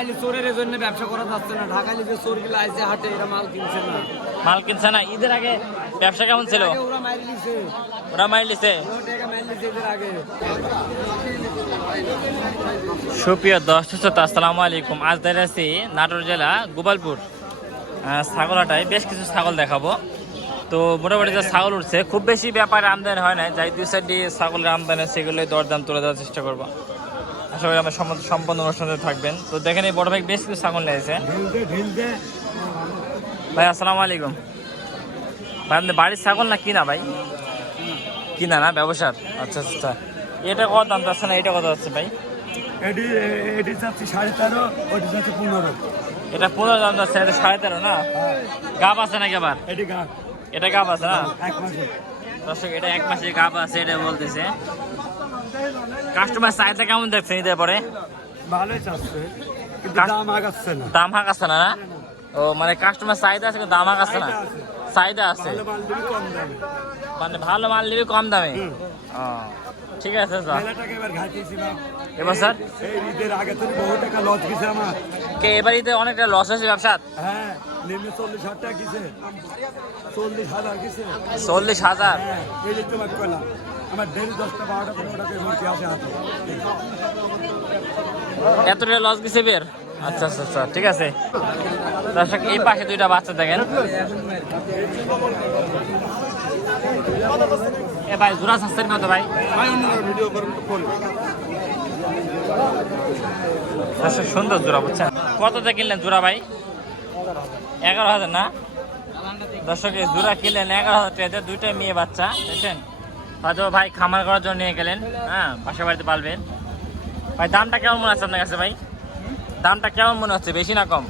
ঢাকাইলে চোরের জন্য ব্যবসা করা যাচ্ছে না। ঢাকাইলে যে চোরগুলো আইছে হাটে এরা মাল কিনছে না। মাল কিনছে না। ঈদের আগে ব্যবসা কেমন ছিল? ওরা মাইর লিছে, ওরা মাইল দিছে। টাকা মাইর লিছে এদের আগে। সুপ্রিয় দর্শক আসসালামু আলাইকুম। আজ দাঁড়িয়ে আছি নাটোর জেলা গোপালপুর ছাগলহাটায়। বেশ কিছু ছাগল দেখাবো। তো মোটামুটি যে ছাগল উঠছে খুব বেশি ব্যাপারে আমদানি হয় না, যাই দুই সাইডে ছাগলের আমদানি সেগুলোই দরদাম তুলে দেওয়ার চেষ্টা করবো। আশা করি আমার সম্পূর্ণ অনুষ্ঠানে থাকবেন। তো দেখেন এই বড় ভাই বেশ কিছু ছাগল নিয়েছে। ভাই আসসালামু আলাইকুম। ভাই আপনি বাড়ির ছাগল না কিনা? ভাই কিনা না, ব্যবসার? আচ্ছা আচ্ছা। এটা কত দাম যাচ্ছে না, এটা কত যাচ্ছে ভাই? এটি যাচ্ছে 13.5, ওটি যাচ্ছে 15। এটা 15 দাম যাচ্ছে, এটা 13.5 না? গাব আছে নাকি আবার? এটি গা এটা গাব আছে না? 1 মাসে। দর্শক এটা 1 মাসে গাব আছে, এটা বলতেছে। কাস্টমার চাহিদা কেমন দেখছেন ঈদের পরে? ভালোই চাচ্ছে, কিন্তু দাম আগাচ্ছে না। দাম হাঁকাচ্ছে না না? ও মানে কাস্টমার চাহিদা আছে কিন্তু দাম হাঁকাচ্ছে না। চাহিদা আছে, ভালো মাল দিবি কম দামে। মানে ভালো মাল নিবি কম দামে। ও ঠিক আছে স্যার। মেলা টাকা এবার ঘাটিয়েছিলাম এবার স্যার এই ঈদের আগে তো বহু টাকা লস গেছে আমার। কে এবার ঈদে অনেকটা লস হয়েছে ব্যবসা? হ্যাঁ, নিম্নে 40,000 টাকা গেছে, 40,000 গেছে। 40,000? হ্যাঁ, এই যে তোমার কইলাম আমার ডেলি 10টা 12টা 15 টাকা মূর্তি আসে হাতে। এতটা লস গেছে বের? আচ্ছা আচ্ছা আচ্ছা, ঠিক আছে। দর্শক এই পাশে দুইটা বাচ্চা দেখেন। এ ভাই জোড়া সাস্তের কত ভাই? দর্শক সুন্দর জোড়া, বুঝছেন? কততে কিনলেন জোড়া ভাই? 11,000 না? দর্শক এই জোড়া কিনলেন 11,000 টাকাতে, দুইটা মেয়ে বাচ্চা, দেখছেন? হয়তো ভাই খামার করার জন্য নিয়ে গেলেন, হ্যাঁ পাশে বাড়িতে পালবেন। ভাই দামটা কেমন মনে হচ্ছে আপনার কাছে ভাই? দামটা কেমন মনে হচ্ছে, বেশি না কম?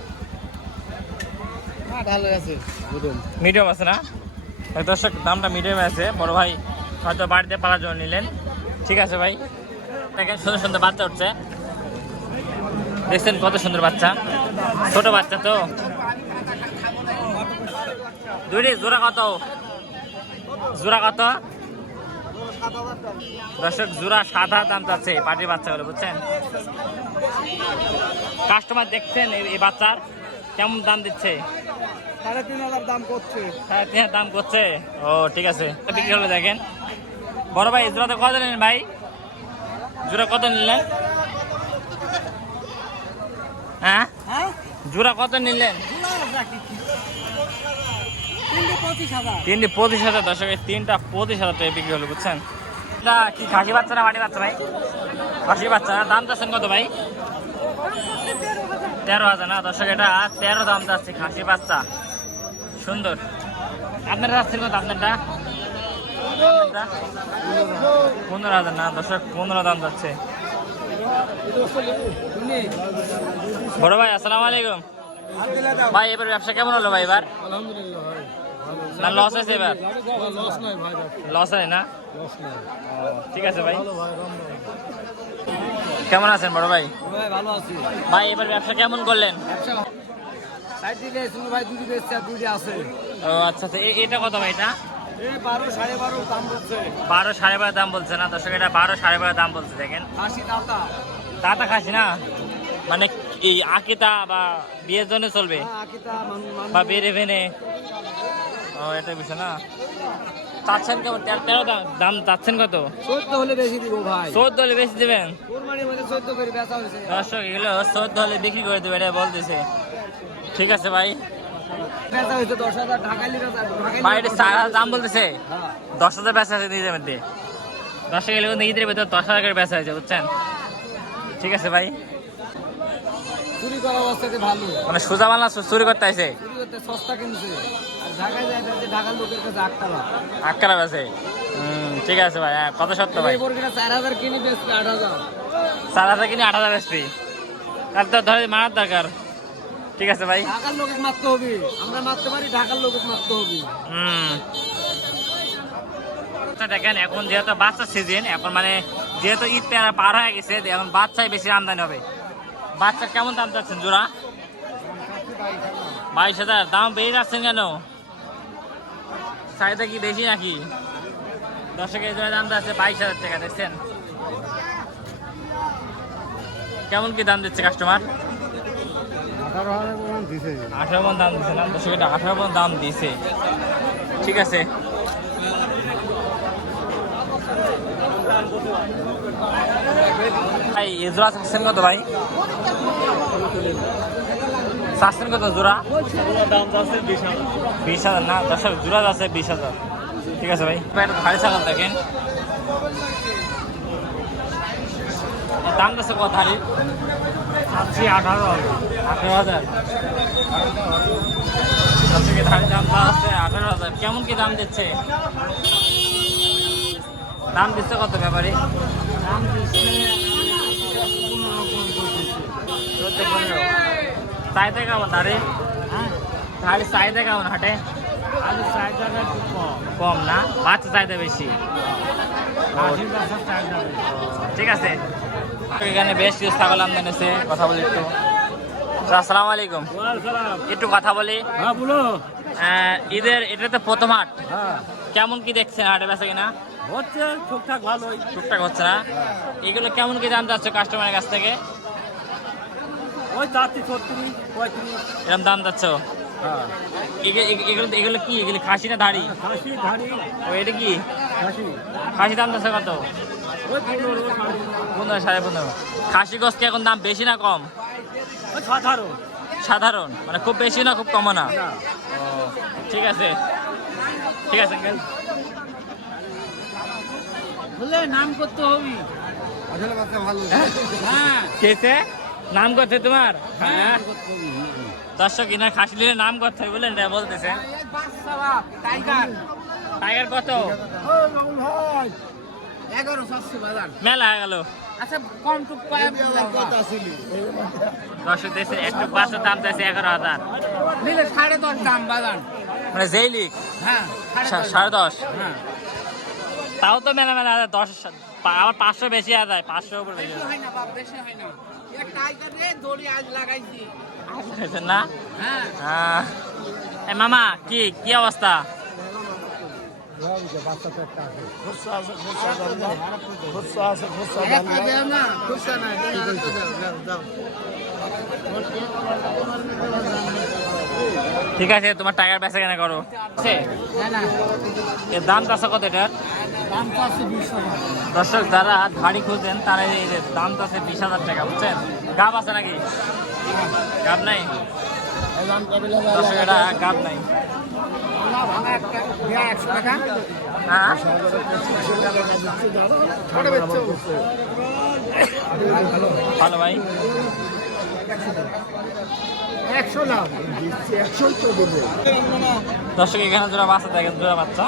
ভালো আছে, মিডিয়াম আছে না? দর্শক দামটা মিডিয়ামে আছে। বড় ভাই হয়তো বাড়িতে পালার জন্য নিলেন। ঠিক আছে ভাই। দেখেন সুন্দর সুন্দর বাচ্চা উঠছে, দেখছেন কত সুন্দর বাচ্চা, ছোট বাচ্চা তো। দুইটি জোড়া কত? জোড়া কত? দর্শক জোড়া 7,000 দাম যাচ্ছে পাটির বাচ্চাগুলো, বুঝছেন? কাস্টমার দেখছেন এই বাচ্চার কেমন দাম দিচ্ছে? 3,500 দাম করছে। 3,500 দাম করছে। ও ঠিক আছে, বিক্রি হলো। দেখেন বড় ভাই জোড়াতে কত নিলেন ভাই? জোড়া কত নিলেন? হ্যাঁ জোড়া কত নিলেন? 25,000। দর্শক 3টা 25,000 টাকা বিক্রি হলো, বুঝছেন? এটা কি খাসি বাচ্চা না মাটি বাচ্চা ভাই? খাসি বাচ্চা না? দাম চাচ্ছেন কত ভাই? 13,000 না? দর্শক এটা 13 দাম যাচ্ছে, খাসি বাচ্চা সুন্দর। আপনার যাচ্ছেন কত? আপনারটা 15,000 না? দর্শক 15 দাম যাচ্ছে। বড় ভাই আসসালামু আলাইকুম। ভাই এবার ব্যবসা কেমন হলো ভাই এবার? আলহামদুলিল্লাহ ভাই, না লস হয়েছে এবার? লস নাই ভাই, লস হয় না? লস নাই। ঠিক আছে ভাই। কেমন আছেন বড় ভাই? ভাই ভালো আছি ভাই এবার ব্যবসা কেমন করলেন? সাইড দিলে শুনো ভাই, দুটি বেচছে আর দুটি আছে। ও আচ্ছা আচ্ছা। এটা কত ভাই? এটা এই 12 12.5 দাম বলছে। 12 12.5 দাম বলছে না? দর্শক এটা 12 12.5 দাম বলছে। দেখেন খাসি দাতা, দাতা খাসি না? মানে এই আকিতা বা বিয়ের জন্য চলবে আকিতা বা বেড়ে ভেনে? ও এটা বিষয় না? চাচ্ছেন কেমন? 13 দাম চাচ্ছেন কত? 14 হলে বেশি দিব ভাই। 14 হলে বেশি দেবেন? কোরবানির মধ্যে 14 করে বেচা হয়েছে। দর্শক এগুলো 14 হলে বিক্রি করে দেবে, এটা বলতেছে। ঠিক আছে ভাই। বেচা হয়েছে 10,000। ঢাকাইলি বেচা, ঢাকাইলি ভাই এটা 4,000 দাম বলতেছে। হ্যাঁ 10,000 বেচা আছে নিজের মধ্যে। দর্শক এগুলো কিন্তু ঈদের ভেতর 10,000 করে বেচা হয়েছে, বুঝছেন? ঠিক আছে ভাই। চুরি করা অবস্থাতে ভালো, মানে সোজা মাল না চুরি করতে আসে? চুরি করতে সস্তা কিনছে। আর ঢাকায় যায় বেচে ঢাকার লোকের কাছে 8 টাকা। আটকারা বেচে? ঠিক আছে ভাই। হ্যাঁ কত সত্য ভাই? এই বর্গিটা 4,000 কিনে বেচছে 8,000। 4,000 কিনে 8,000 বেচবি? তার তো ধরে মারার দরকার। ঠিক আছে ভাই। ঢাকার লোকে মারতে হবে, আমরা মারতে পারি, ঢাকার লোকে মারতে হবে। দেখেন এখন যেহেতু বাচ্চা সিজন, এখন মানে যেহেতু ঈদ পেয়ারা পার হয়ে গেছে, এখন বাচ্চাই বেশি আমদানি হবে। বাচ্চা কেমন দাম চাচ্ছেন জোড়া? 22,000 দাম বেড়ে যাচ্ছেন কেন? চাহিদা কি বেশি নাকি? দর্শকের জোড়া দাম যাচ্ছে 22,000 টাকা, দেখছেন কেমন কি দাম দিচ্ছে কাস্টমার? 18 মন দাম দিছে না দর্শক, এটা 18 মন দাম দিছে। ঠিক আছে, ভাই এ জোড়া চাচ্ছেন কত ভাই? চাচ্ছেন কত জোড়া? দাম যাচ্ছে 20,000 না দর্শক, জোড়া আছে 20,000। ঠিক আছে ভাই, ভারী ছাগল দেখেন, দাম আছে কত হারি? 18,000। ধারের দাম আছে 18,000। কেমন কি দাম দিচ্ছে? দাম দিচ্ছে কত ব্যাপারে? দাম দিচ্ছে 14-15। চাহিদা কেমন ধারে? ধারে চাহিদা কেমন হাটে? আলু চাহিদাটা একটু কম, কম না, বাচ্চা চাহিদা বেশি। চাহিদা ঠিক আছে, এখানে বেশ কিছু ছাগল আমদানি আছে, কথা বলি একটু। আসসালামু আলাইকুম, একটু কথা বলি। হ্যাঁ বলো। ঈদের এটা তো প্রথম হাট, হ্যাঁ কেমন কি দেখছেন হাটে বেচা কিনা? হচ্ছে ঠিকঠাক ভালোই। টুকটাক হচ্ছে না? এগুলো কেমন কি দাম যাচ্ছে কাস্টমারের কাছ থেকে? ওই 30-36, 35। এরকম দাম যাচ্ছে? হ্যাঁ এগুলো এগুলো কি, এগুলো খাসি না ধাড়ি? খাসি ধাড়ি ও এটা কি খাসি, খাসি? দাম যাচ্ছে কত? ওই 15, 15, 15.5। খাসি গোস কি এখন দাম বেশি না কম? ওই 17। সাধারণ মানে, খুব বেশি না খুব কম না? না ও ঠিক আছে, ঠিক আছে আঙ্কেল। বলে নাম করতে হবে আসলে বাচ্চা ভালো। হ্যাঁ কেসে নাম করছে তোমার? হ্যাঁ নাম করতে হবে। দর্শক ইনার খাসি নিলে নাম করতে হবে বললেন, এটা বলতেছে। টাইগার টাইগার কত? ও রাহুল ভাই 1100 বাজার। মেলা হয়ে গেল। আচ্ছা কম টুক কম কথা ছিল। দর্শক দেশে একটু বাচ্চার দাম চাইছে 11,000, নিলে 10.5 দাম বাজার। মানে যেই লিখ হ্যাঁ 10.5। হ্যাঁ তাও তো মেলা মেলা 10, আবার 500 বেশি আদায়, 500 উপর বেশি হয় না বাপ, বেশি হয় না। এক টাইগার রে দড়ি আজ লাগাইছি। আদায় না? হ্যাঁ এ মামা কি কি অবস্থা? ঠিক আছে, তোমার টাকার বেচা কেনা করো। এর দাম চাষা কত এটার? দর্শক যারা ধাড়ি খুঁজছেন তারা এই যে দাম চাষে 20,000 টাকা, বুঝছেন? গাব আছে নাকি? গাব নাই দর্শক, এটা গাব নাই। হ্যাঁ ভালো ভাই, 100 লাভ 100 তো দেবে। দর্শক এখানে জোড়া বাচ্চা দেখেন, জোড়া বাচ্চা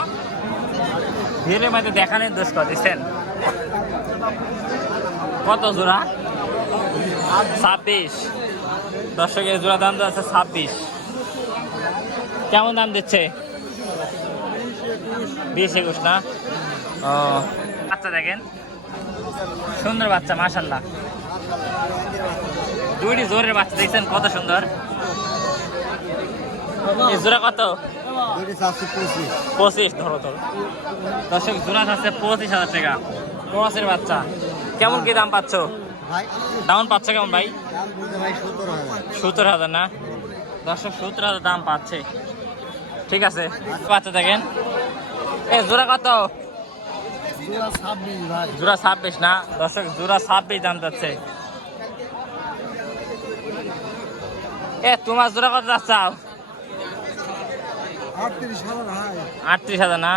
ভিড়ের মধ্যে দেখানোর দোষ দিচ্ছেন। কত জোড়া? 26। দর্শকের জোড়া দাম যাচ্ছে 26। কেমন দাম দিচ্ছে? 20-21 না? ও বাচ্চা দেখেন, সুন্দর বাচ্চা মাশাল্লাহ, দুইটি জোরের বাচ্চা দেখছেন কত সুন্দর। এই জোড়া কত? 25 ধরো ধরো। দর্শক জোড়া আছে 25,000 টাকা, ক্রসের বাচ্চা। কেমন কি দাম পাচ্ছ? দাম পাচ্ছ কেমন ভাই? 17,000 না? দর্শক 17,000 দাম পাচ্ছে। ঠিক আছে, বাচ্চা দেখেন। এ জোড়া কত? জোড়া 26 না? দর্শক জোড়া 26 দাম যাচ্ছে। এ তোমার জোড়া কত চাও? 38,000 না?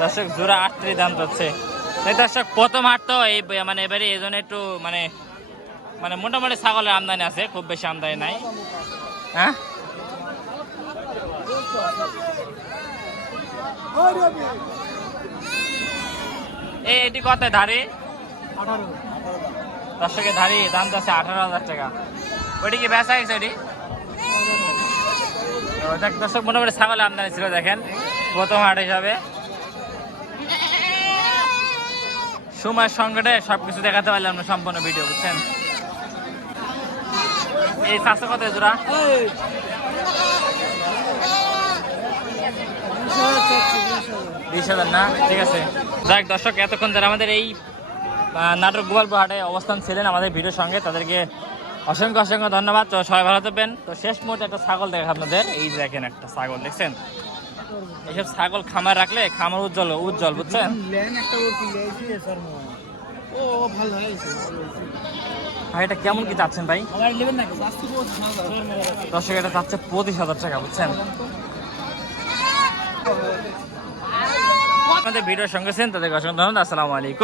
দর্শক জোড়া 38 দাম যাচ্ছে। দর্শক প্রথম হাট তো এই মানে এবারে এই জন্য একটু মানে মানে মোটামুটি ছাগলের আমদানি আছে, খুব বেশি আমদানি নাই। হ্যাঁ এটি কত ধারে? দর্শকের ধারি দাম যাচ্ছে 18,000 টাকা। ওইটি কি বেচা গেছে? ওইটি দর্শক মোটামুটি ছাগলের আমদানি ছিল, দেখেন প্রথম হাট হিসাবে। সময়ের সঙ্গে সবকিছু দেখাতে পারলাম না সম্পূর্ণ ভিডিও, বুঝছেন? এই 700 কত জোড়া? 20,000 না? ঠিক আছে, যাক দর্শক এতক্ষণ যারা আমাদের এই নাটোর গোপালপুর হাটে অবস্থান ছিলেন আমাদের ভিডিওর সঙ্গে, তাদেরকে অসংখ্য অসংখ্য ধন্যবাদ। তো সবাই ভালো থাকবেন। তো শেষ মুহূর্তে একটা ছাগল দেখে আপনাদের, এই যে দেখেন একটা ছাগল দেখছেন, এইসব ছাগল খামার রাখলে খামার উজ্জ্বল উজ্জ্বল, বুঝছেন। ভাই এটা কেমন কি চাচ্ছেন ভাই? দর্শক এটা চাচ্ছে 25,000 টাকা, বুঝছেন। আমাদের ভিডিওর সঙ্গে ছিলেন তাদেরকে অসংখ্য ধন্যবাদ। আসসালামু আলাইকুম।